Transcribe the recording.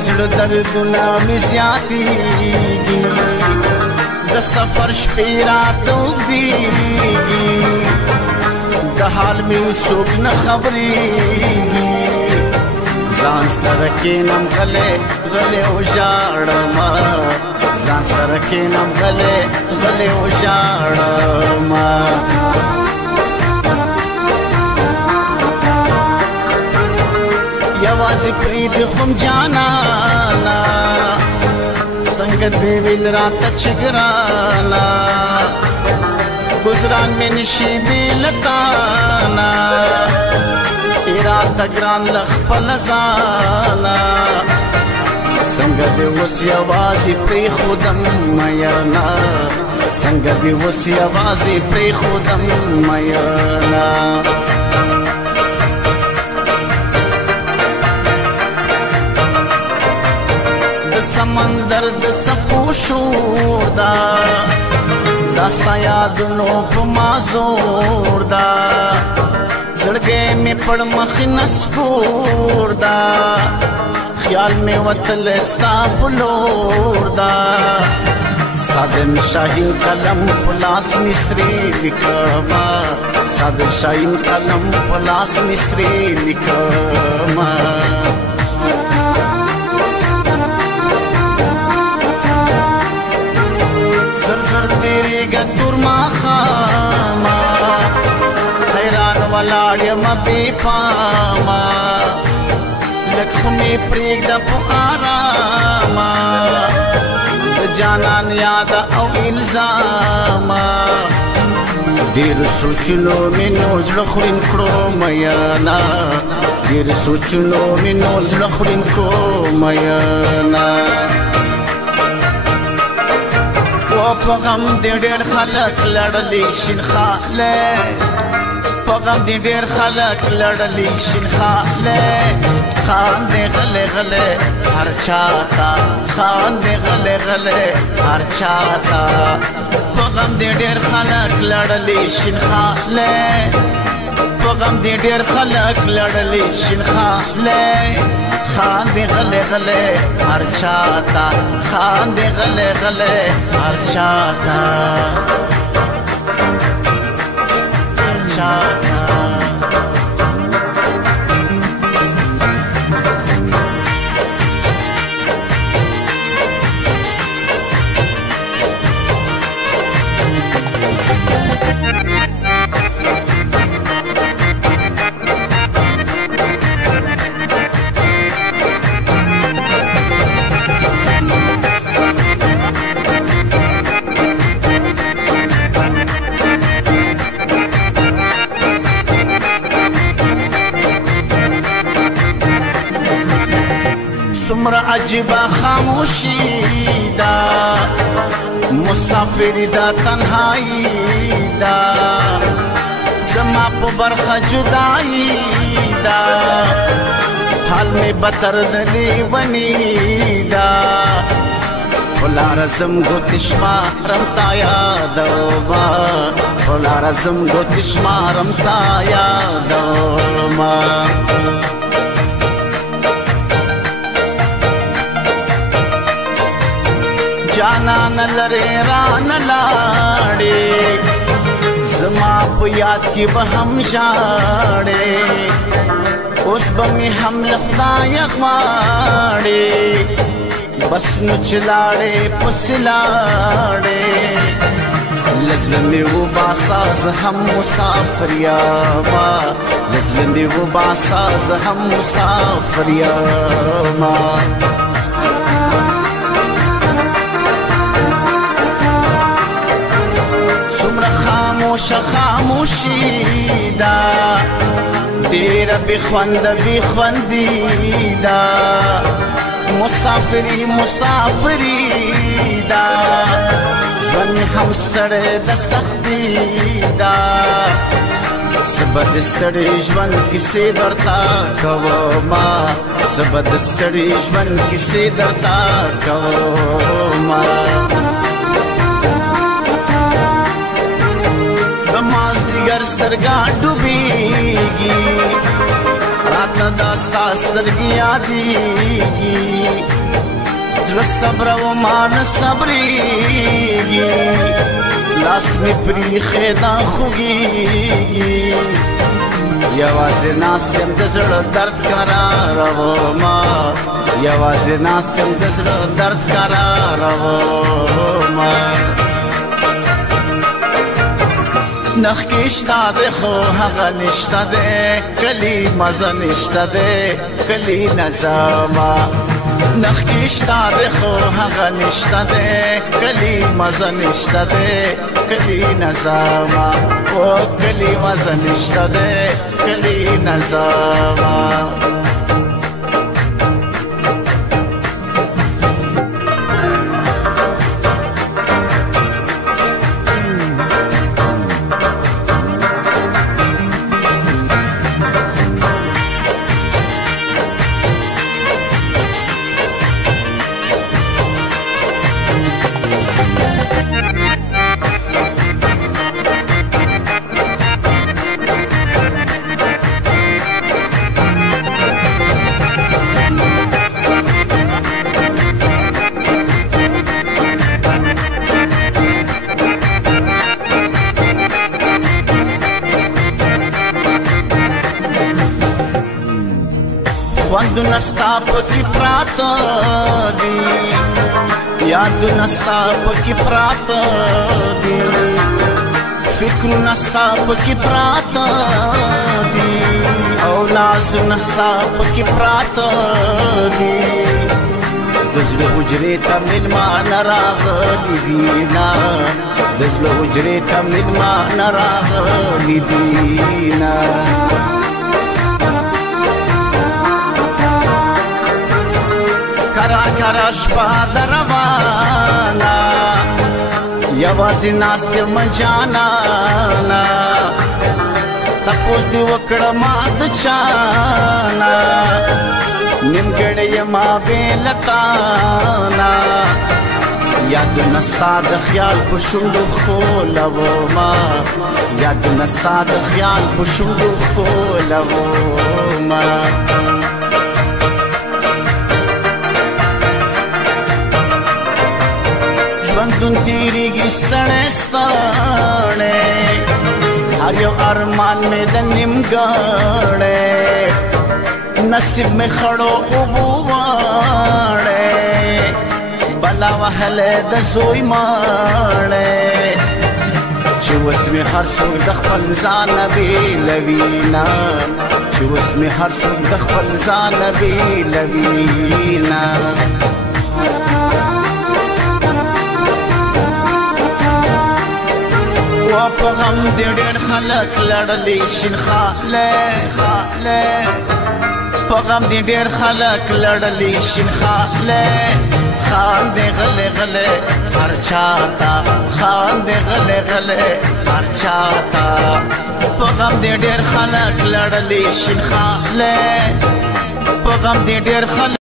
دزړه دردونه مې زیاتېږي د سفر شپې راته اوږدېږي د حال مې څوک نه خبرېږي ځان سره کښېنم غلی غلی وژاړمه ځان سره کښېنم غلی غلی وژاړمه یوازې پرېږدې خم جانانه څنګه دې ویل راته چې ګرانه ګزران مې نشي بې له تانه راته ګران له خپله ځانه څنګه دې اوس یوازې پرېښودم میینه څنګه دې اوس یوازې پرېښودم میینه سمندر د څپو شور دا ستا یادونو په ما زور دا زړګی مې پړ مخې نسکور دا خیال مې وتلی ستا په لور دا ستا د شاهین قلم په لاس مې سرې لیکمه ستا د شاهین قلم په لاس مې سرې لیکمه تیریږه تور ماښامه حیران ولاړ یمه بې پامه لږ خو مې پرېږده په آرامه د جانان یاده او الزامه ډېرو سوچونو مې نو زړه خوړین کړو میینه ډېرو سوچونو مې نو زړه خوړین کړو میینه په غم دې ډېر خلک لړلي شین خاله په غم دې ډېر خلک لړلي شین خاله خاندې غلې غلې هر چاته خاندې غلې غلې هر چاته په غم دې ډېر خلک لړلي شین خاله په غم دې ډېر خلک لړلي شین خاله خاندې غلې غلې هر چاته خاندې غلې غلې هر چاته هر چاته څومره عجیبه خاموشي ده مسافر ده تنهایی ده زما په برخه جدایي ده حال مې بتر د لیوني ده په لاره ځم ګوتې شمارم تا یادومه په لاره ځم ګوتې شمارم تا یادومه جانان لرې رانه لاړې زما په یاد کې به هم ژاړې اوس به مې هم له خدایه غواړې بس نو چې لاړې پسې لاړې له زړه مې وباسه زه هم مسافر یمه له زړه مې وباسه زه هم مسافر یمه خاموشي ده ډېره بېخونده بېخوندي ده مسافري مسافري ده ژوند مې هم ستړی د سختي ده زه به د ستړي ژوند کیسې درته کومه زه به د ستړي ژوند کیسې درته کومه سترګا ډوبېږي راته داستا سترګې یادېږي زړه صبره وما نه صبرېږي لاس مې پریښی دا خوږېږي یوازې ناست یم د زړه درد کرارومه یوازې ناست یم د زړه درد کرارومه نخ کې شته دی خو هغه نشته دی کلي مزه نشته دی کلي نظامه نخ کې شته دی خو هغه نشته دی کلي مزه نشته دی کلي نظامه او کلي مزه نشته دی کلي نظامه خوندونه ستا پکې پراته دي یادونه ستا پکې پراته دي فکرونه ستا پکې پراته دي او لاسونه ستا پکې پراته دي د زړه حجرې ته مېلمانه راغلي دي نه د زړه حجرې ته مېلمانه راغلي دي نه کرا کرا شپه دروانه یوازې ناست یم جانانه تپوس دې وکړه ما د چانه نیمګړی یما بې له تانه یادونه ستا د خیال په شونډو ښکلومه یادونه ستا د خیال په شونډو ښکلومه ژوندون تېرېږي ستړی ستړی هر یو ارمان مې د نیمګړی نصیب مې خړو اوبو واړی بلا وهلی د زوی ماړی چې اوس مې هر څوک د خپل ځانه بېلوینه چې اوس مې هر څوک د خپل ځانه بېلوینه و په غم دې ډېر خلک لړلي شین خاله په غم دې ډېر خلک لړلي شین خاله خان دې غلې غلې هر چاته خان دې غلې غلې هر چاته په غم دې ډېر خلک لړلي شین خاله په غم دې ډېر خلک